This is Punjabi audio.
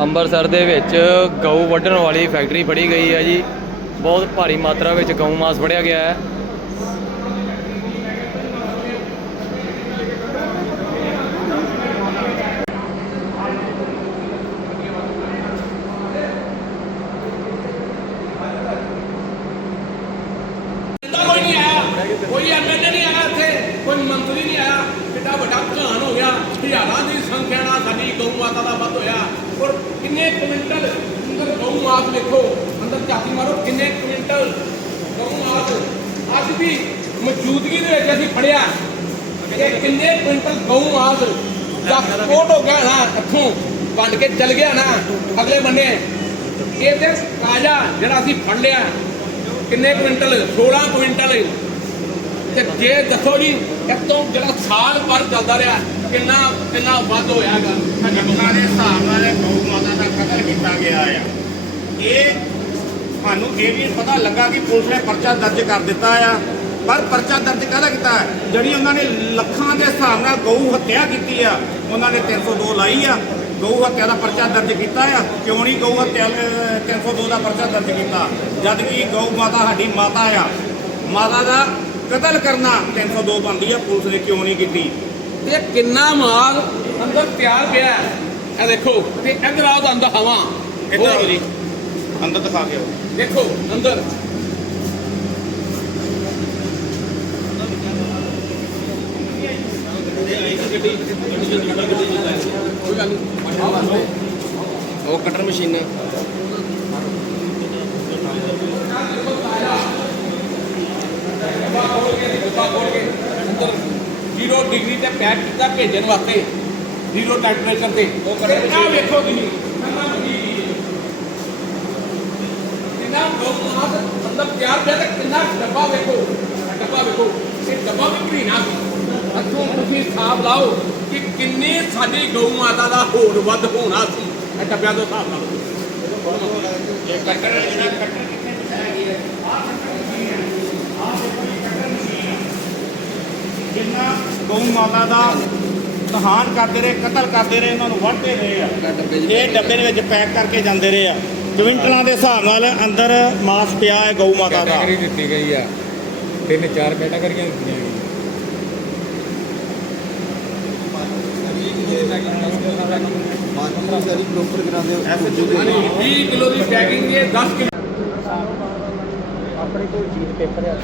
ਅੰਮ੍ਰਿਤਸਰ ਦੇ ਵਿੱਚ ਗਊ ਵੱਢਣ ਵਾਲੀ ਫੈਕਟਰੀ ਫੜੀ ਗਈ ਹੈ ਜੀ। ਬਹੁਤ ਭਾਰੀ ਮਾਤਰਾ ਵਿੱਚ ਗਊ ਮਾਸ ਫੜਿਆ ਗਿਆ ਹੈ ਕੋਈ ਨਹੀਂ ਆਇਆ ਕੋਈ ਐਮਐਲਏ ਨਹੀਂ ਆਇਆ ਇੱਥੇ ਕੋਈ ਮੰਤਰੀ ਨਹੀਂ ਆਇਆ ਕਿੱਡਾ ਵੱਡਾ ਘਾਣ ਹੋ ਗਿਆ ਹਜ਼ਾਰਾਂ ਦੀ ਸੰਖਿਆ ਨਾਲ ਸਾਡੀ ਗਊ ਮਾਤਾ ਦਾ ਵੱਧ ਹੋਇਆ ਔਰ ਕਿੰਨੇ ਕੁਇੰਟਲ? ਅੰਦਰ ਗਊ ਮਾਸ ਦੇਖੋ। ਅੰਦਰ ਝਾਤੀ ਮਾਰੋ, ਕਿੰਨੇ ਕੁਇੰਟਲ? ਗਊ ਮਾਸ। ਅੱਜ ਵੀ ਮੌਜੂਦਗੀ ਦੇ ਵਿੱਚ ਅਸੀਂ ਫੜਿਆ। ਇਹ ਕਿੰਨੇ ਕੁਇੰਟਲ ਗਊ ਮਾਸ? ਜਾਂ ਕੋਟ ਹੋ ਗਿਆ ਨਾ, ਇੱਥੋਂ ਵੰਡ ਕੇ ਚਲ ਗਿਆ ਨਾ, ਅਗਲੇ ਬੰਨੇ। ਇਹ ਤੇ ਤਾਜ਼ਾ ਜਿਹੜਾ ਅਸੀਂ ਫੜ ਲਿਆ। ਕਿੰਨੇ ਕੁਇੰਟਲ? 16 ਕੁਇੰਟਲ। ਤੇ ਜੇ ਦੱਸੋ ਜੀ ਇਹ ਜਿਹੜਾ ਸਾਲ ਭਰ ਚੱਲਦਾ ਰਿਹਾ ਕਿੰਨਾ ਕਿੰਨਾ ਵੱਧ ਹੋਇਆਗਾ? ਘਟਨਾ ਦੇ ਹਿਸਾਬ ਨਾਲ ਗਊ ਮਾਤਾ ਦਾ ਕਤਲ ਕੀਤਾ ਗਿਆ ਆ। ਇਹ ਸਾਨੂੰ ਇਹ ਵੀ ਪਤਾ ਲੱਗਾ ਕਿ ਪੁਲਿਸ ਨੇ ਪਰਚਾ ਦਰਜ ਕਰ ਦਿੱਤਾ ਆ ਪਰ ਪਰਚਾ ਦਰਜ ਕਾਹਦਾ ਕੀਤਾ? ਹੈ? ਜਿਹੜੀ ਉਹਨਾਂ ਨੇ ਲੱਖਾਂ ਦੇ ਹਿਸਾਬ ਨਾਲ ਗਊ ਹੱਤਿਆ ਕੀਤੀ ਆ ਉਹਨਾਂ ਨੇ 302 ਲਾਈ ਆ। ਗਊ ਹੱਤਿਆ ਦਾ ਪਰਚਾ ਦਰਜ ਕੀਤਾ ਆ ਕਿਉਂ ਨਹੀਂ ਗਊ ਹੱਤਿਆ ਅਹ, 302 ਦਾ ਪਰਚਾ ਦਰਜ ਕੀਤਾ? ਜਦ ਕਿ ਗਊ ਮਾਤਾ ਸਾਡੀ ਮਾਤਾ ਆ। ਮਾਤਾ ਦਾ ਕਤਲ ਕਰਨਾ 302 ਬਣਦੀ ਆ ਪੁਲਿਸ ਨੇ ਕਿਉਂ ਨਹੀਂ ਕੀਤੀ? ਇਹ ਕਿੰਨਾ ਮਾਲ ਅੰਦਰ ਤਿਆਰ ਪਿਆ ਹੈ। ਇਹ ਦੇਖੋ ਤੇ ਇਧਰ ਆਓ ਤਾਂ ਅੰਦਰ ਹਵਾ। ਇੱਧਰ ਆਓ ਜੀ। ਅੰਦਰ ਦਿਖਾ ਕੇ ਆਓ। ਦੇਖੋ ਅੰਦਰ। ਉਹ ਕਟਰ ਮਸ਼ੀਨ ਡੱਬਾ ਖੋਲ ਕੇ ਡੱਬਾ ਖੋਲ ਕੇ ਅੰਦਰ 0 ਡਿਗਰੀ ਤੇ ਪੈਕ ਕੀਤਾ ਭੇਜਣ ਵਾਸਤੇ? 0 ਟੈਂਪਰੇਚਰ ਤੇ। ਉਹ ਕਰ ਆ ਵੇਖੋ ਤੁਸੀਂ। ਕਿੰਨਾ। ਕਿੰਨਾ ਲੋਕ ਅੰਦਰ ਤਿਆਰ ਪਿਆ ਤੇ ਕਿੰਨਾ ਡੱਬਾ ਵੇਖੋ। ਡੱਬਾ ਵੇਖੋ। ਇਹ ਡੱਬਾ ਵੀ ਤੁਸੀਂ ਹਿਸਾਬ ਲਾਓ ਕਿ ਕਿੰਨੇ ਸਾਡੀ ਗਊ ਮਾਤਾ ਦਾ ਹੋਰ ਵੱਧ ਹੋਣਾ ਸੀ। ਇਹ ਡੱਬਿਆਂ ਤੋਂ ਹਿਸਾਬ ਲਾਓ। ਇਹ ਕੱਟਰ ਜਿਹੜਾ ਕੱਟਰ ਕਿੱਥੇ ਦਿਖਾਇਆ ਗਿਆ ਆਹ ਕੱਟਰ ਮਸ਼ੀਨ ਹੈ ਆਹ ਦੇਖੋ ਇਹ ਕੱਟਰ ਮਸ਼ੀਨ ਜਿੰਨਾ ਗਊ ਮਾਤਾ ਦਾ ਦਹਾਨ ਕਰਦੇ ਰਹੇ ਕਤਲ ਕਰਦੇ ਰਹੇ ਉਹਨਾਂ ਨੂੰ ਵੱਢਦੇ ਰਹੇ ਆ। ਇਹ ਡੱਬੇ ਦੇ ਵਿੱਚ ਪੈਕ ਕਰਕੇ ਜਾਂਦੇ ਰਹੇ ਆ। ਕੁਇੰਟਲਾਂ ਦੇ ਹਿਸਾਬ ਨਾਲ ਅੰਦਰ ਮਾਸ ਪਿਆ ਹੈ ਗਊ ਮਾਤਾ ਦਾ। ਕੈਟਾਗਰੀ ਦਿੱਤੀ ਗਈ ਆ। ਤਿੰਨ ਚਾਰ ਕੈਟਾਗਰੀਆਂ ਦਿੱਤੀਆਂ ਗਈਆਂ। ਬਾਕੀ ਸਾਰੀ ਪ੍ਰੋਪਰ ਕਰਾਉਂਦੇ ਹੋ 20 ਕਿਲੋ ਦੀ ਪੈਕਿੰਗ ਹੈ 10 ਕਿਲੋ। ਆਪਣੇ ਕੋਲ ਜੀਤ ਪੇਪਰ ਹੈ।